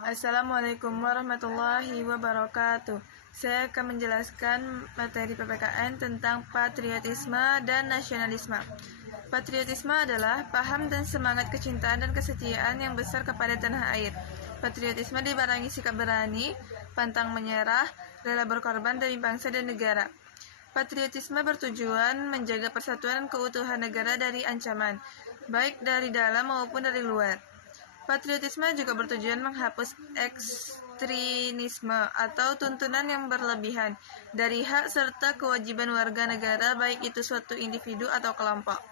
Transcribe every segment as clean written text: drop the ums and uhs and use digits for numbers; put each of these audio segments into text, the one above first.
Assalamualaikum warahmatullahi wabarakatuh. Saya akan menjelaskan materi PPKN tentang patriotisme dan nasionalisme. Patriotisme adalah paham dan semangat kecintaan dan kesetiaan yang besar kepada tanah air. Patriotisme dibarengi sikap berani, pantang menyerah, rela berkorban demi bangsa dan negara. Patriotisme bertujuan menjaga persatuan dan keutuhan negara dari ancaman, baik dari dalam maupun dari luar. Patriotisme juga bertujuan menghapus ekstremisme atau tuntunan yang berlebihan dari hak serta kewajiban warga negara, baik itu suatu individu atau kelompok.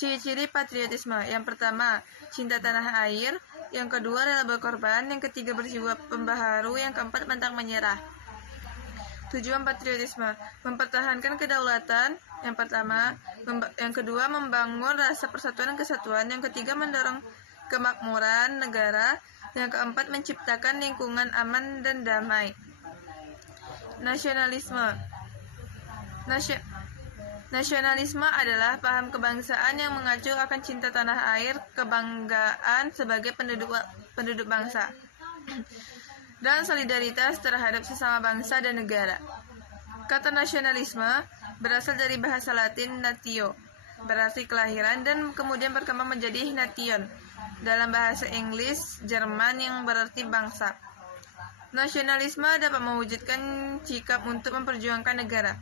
Ciri-ciri patriotisme: yang pertama, cinta tanah air; yang kedua, rela berkorban; yang ketiga, berjiwa pembaharu; yang keempat, pantang menyerah. Tujuan patriotisme: mempertahankan kedaulatan; yang pertama, yang kedua, membangun rasa persatuan dan kesatuan; yang ketiga, mendorong kemakmuran negara; yang keempat, menciptakan lingkungan aman dan damai. Nasionalisme. Nasionalisme adalah paham kebangsaan yang mengacu akan cinta tanah air, kebanggaan sebagai penduduk bangsa, dan solidaritas terhadap sesama bangsa dan negara. Kata nasionalisme berasal dari bahasa Latin natio, berarti kelahiran, dan kemudian berkembang menjadi nation dalam bahasa Inggris Jerman yang berarti bangsa. Nasionalisme dapat mewujudkan sikap untuk memperjuangkan negara.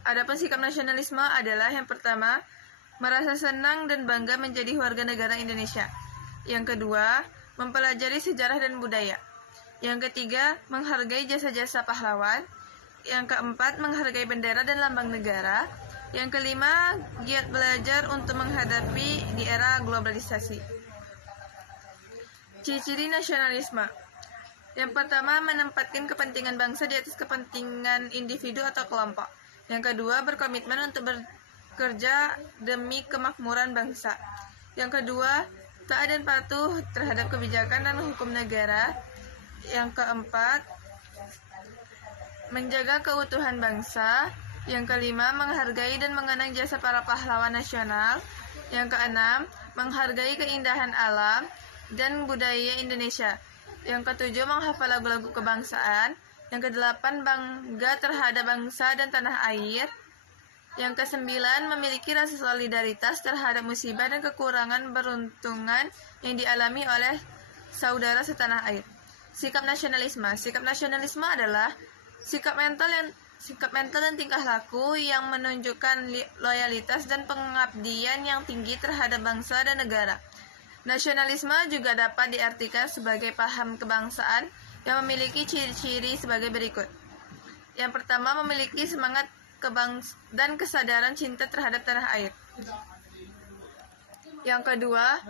Adapun sikap nasionalisme adalah: yang pertama, merasa senang dan bangga menjadi warga negara Indonesia; yang kedua, mempelajari sejarah dan budaya; yang ketiga, menghargai jasa-jasa pahlawan; yang keempat, menghargai bendera dan lambang negara; yang kelima, giat belajar untuk menghadapi di era globalisasi. Ciri-ciri nasionalisme. Yang pertama, menempatkan kepentingan bangsa di atas kepentingan individu atau kelompok. Yang kedua, berkomitmen untuk bekerja demi kemakmuran bangsa. Yang kedua, taat dan patuh terhadap kebijakan dan hukum negara. Yang keempat, menjaga keutuhan bangsa. Yang kelima, menghargai dan mengenang jasa para pahlawan nasional. Yang keenam, menghargai keindahan alam dan budaya Indonesia. Yang ketujuh, menghafal lagu-lagu kebangsaan. Yang kedelapan, bangga terhadap bangsa dan tanah air. Yang kesembilan, memiliki rasa solidaritas terhadap musibah dan kekurangan beruntungan yang dialami oleh saudara setanah air. Sikap nasionalisme. Sikap nasionalisme adalah sikap mental dan tingkah laku yang menunjukkan loyalitas dan pengabdian yang tinggi terhadap bangsa dan negara. Nasionalisme juga dapat diartikan sebagai paham kebangsaan yang memiliki ciri-ciri sebagai berikut. Yang pertama, memiliki semangat dan kesadaran cinta terhadap tanah air. Yang kedua,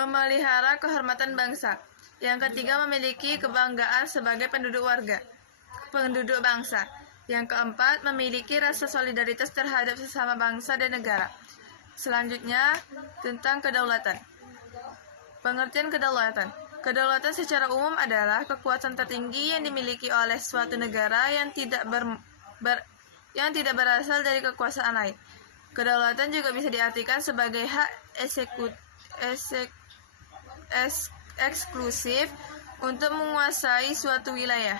memelihara kehormatan bangsa. Yang ketiga, memiliki kebanggaan sebagai penduduk bangsa. Yang keempat, memiliki rasa solidaritas terhadap sesama bangsa dan negara. Selanjutnya, tentang kedaulatan. Pengertian kedaulatan. Kedaulatan secara umum adalah kekuasaan tertinggi yang dimiliki oleh suatu negara yang tidak berasal dari kekuasaan lain. Kedaulatan juga bisa diartikan sebagai hak eksklusif untuk menguasai suatu wilayah,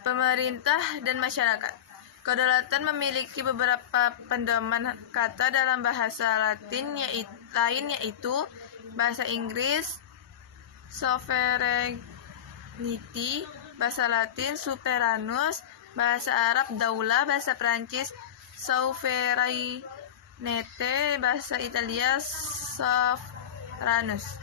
pemerintah, dan masyarakat. Kedaulatan memiliki beberapa pedoman kata dalam bahasa Latin yaitu bahasa Inggris sovereignty, bahasa Latin souverainus, bahasa Arab daulah, bahasa Prancis souveraineté, bahasa Italia soveranus.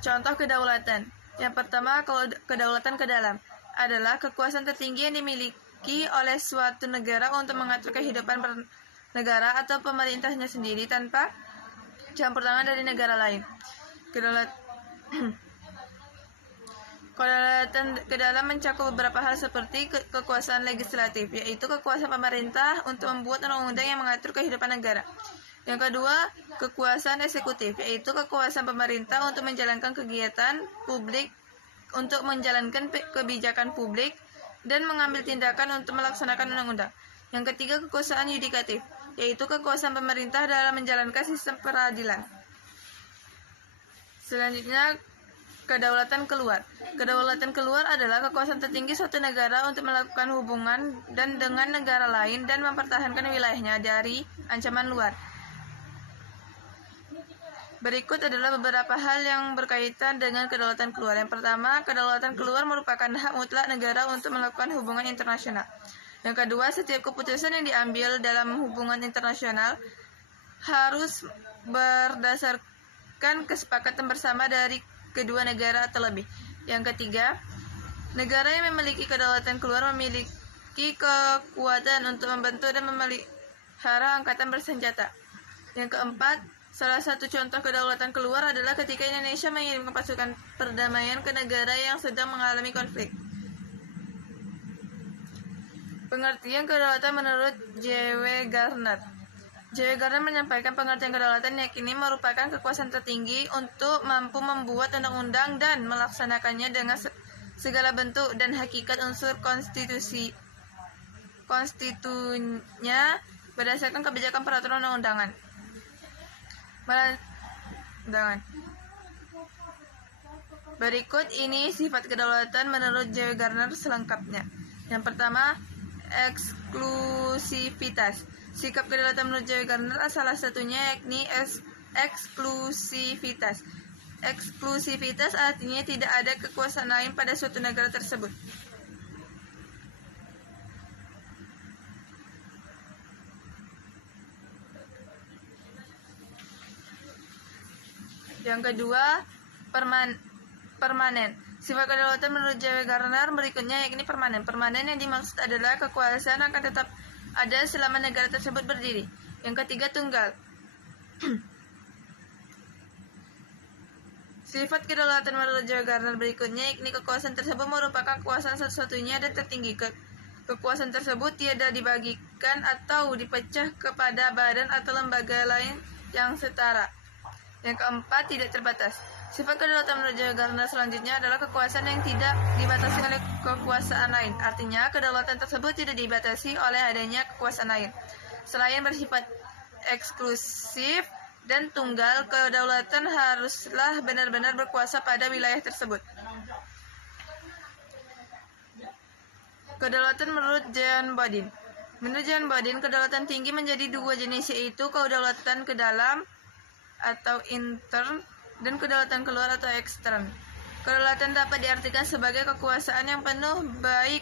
Contoh kedaulatan. Yang pertama, kedaulatan ke dalam adalah kekuasaan tertinggi yang dimiliki oleh suatu negara untuk mengatur kehidupan bernegara atau pemerintahnya sendiri tanpa campur tangan dari negara lain. Kedaulatan ke dalam mencakup beberapa hal seperti kekuasaan legislatif, yaitu kekuasaan pemerintah untuk membuat undang-undang yang mengatur kehidupan negara. Yang kedua, kekuasaan eksekutif, yaitu kekuasaan pemerintah untuk menjalankan kegiatan publik, untuk menjalankan kebijakan publik, dan mengambil tindakan untuk melaksanakan undang-undang. Yang ketiga, kekuasaan yudikatif, yaitu kekuasaan pemerintah dalam menjalankan sistem peradilan. Selanjutnya, kedaulatan keluar. Kedaulatan keluar adalah kekuasaan tertinggi suatu negara untuk melakukan hubungan dengan negara lain dan mempertahankan wilayahnya dari ancaman luar. Berikut adalah beberapa hal yang berkaitan dengan kedaulatan keluar. Yang pertama, kedaulatan keluar merupakan hak mutlak negara untuk melakukan hubungan internasional. Yang kedua, setiap keputusan yang diambil dalam hubungan internasional harus berdasarkan kesepakatan bersama dari kedua negara atau lebih. Yang ketiga, negara yang memiliki kedaulatan keluar memiliki kekuatan untuk membentuk dan memelihara angkatan bersenjata. Yang keempat, salah satu contoh kedaulatan keluar adalah ketika Indonesia mengirimkan pasukan perdamaian ke negara yang sedang mengalami konflik. Pengertian kedaulatan menurut J.W. Gardner. J.W. Gardner menyampaikan pengertian kedaulatan yakni merupakan kekuasaan tertinggi untuk mampu membuat undang-undang dan melaksanakannya dengan segala bentuk dan hakikat unsur konstitusinya berdasarkan kebijakan peraturan undang-undangan. Berikut ini sifat kedaulatan menurut J.W. Gardner selengkapnya. Yang pertama, eksklusivitas. Sikap kedaulatan menurut J.W. Gardner salah satunya yakni eksklusivitas. Eksklusivitas artinya tidak ada kekuasaan lain pada suatu negara tersebut. Yang kedua, permanen. Sifat kedaulatan menurut J.W. Gardner berikutnya yakni permanen. Permanen yang dimaksud adalah kekuasaan akan tetap ada selama negara tersebut berdiri. Yang ketiga, tunggal. Sifat kedaulatan menurut J.W. Gardner berikutnya yakni kekuasaan tersebut merupakan kekuasaan satu-satunya dan tertinggi. Kekuasaan tersebut tiada dibagikan atau dipecah kepada badan atau lembaga lain yang setara. Yang keempat, tidak terbatas. Sifat kedaulatan menurut J.W. Gardner selanjutnya adalah kekuasaan yang tidak dibatasi oleh kekuasaan lain. Artinya, kedaulatan tersebut tidak dibatasi oleh adanya kekuasaan lain. Selain bersifat eksklusif dan tunggal, kedaulatan haruslah benar-benar berkuasa pada wilayah tersebut. Kedaulatan menurut John Bodin. Menurut John Bodin, kedaulatan tinggi menjadi dua jenis, yaitu kedaulatan ke dalam atau intern dan kedaulatan keluar atau ekstern. Kedaulatan dapat diartikan sebagai kekuasaan yang penuh baik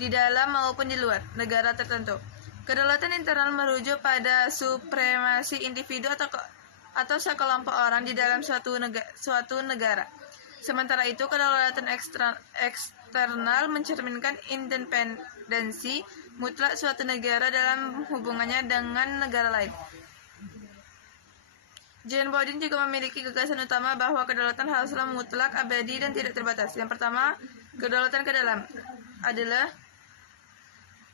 di dalam maupun di luar negara tertentu. Kedaulatan internal merujuk pada supremasi individu atau sekelompok orang di dalam suatu negara. Sementara itu, kedaulatan eksternal mencerminkan independensi mutlak suatu negara dalam hubungannya dengan negara lain. John Bodin juga memiliki gagasan utama bahwa kedaulatan haruslah mutlak, abadi, dan tidak terbatas. Yang pertama, kedaulatan ke dalam adalah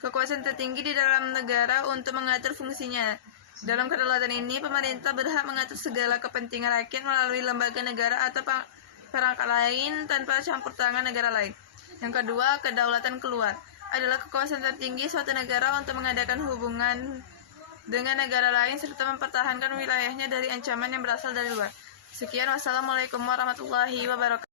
kekuasaan tertinggi di dalam negara untuk mengatur fungsinya. Dalam kedaulatan ini, pemerintah berhak mengatur segala kepentingan rakyat melalui lembaga negara atau perangkat lain tanpa campur tangan negara lain. Yang kedua, kedaulatan keluar adalah kekuasaan tertinggi suatu negara untuk mengadakan hubungan dengan negara lain serta mempertahankan wilayahnya dari ancaman yang berasal dari luar. Sekian, wassalamualaikum warahmatullahi wabarakatuh.